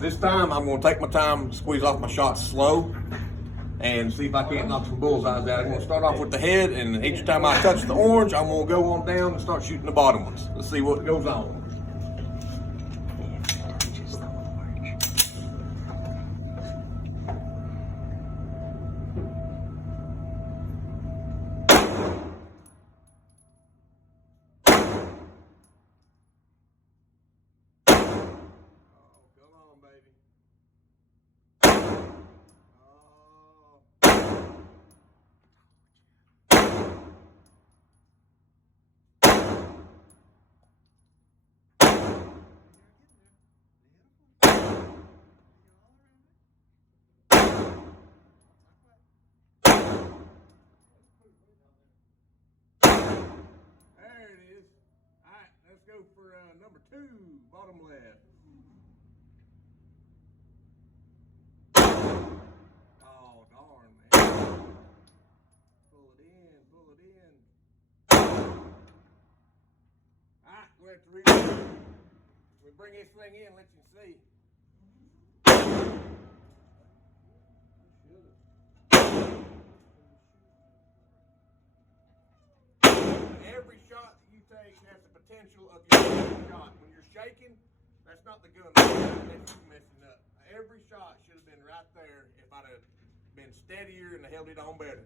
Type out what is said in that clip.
This time I'm gonna take my time, squeeze off my shots slow, and see if I can't knock some bullseyes out. I'm gonna start off with the head, and each time I touch the orange, I'm gonna go on down and start shooting the bottom ones. Let's see what goes on. There it is. All right, let's go for number 2, bottom left. Oh, darn, man. Pull it in, pull it in. All right, we're at the reload. We bring this thing in, let you see. Every shot that you take has the potential of your shot. When you're shaking, that's not the gun. That's you messing up. Every shot should have been right there if I'd have been steadier and held it on better.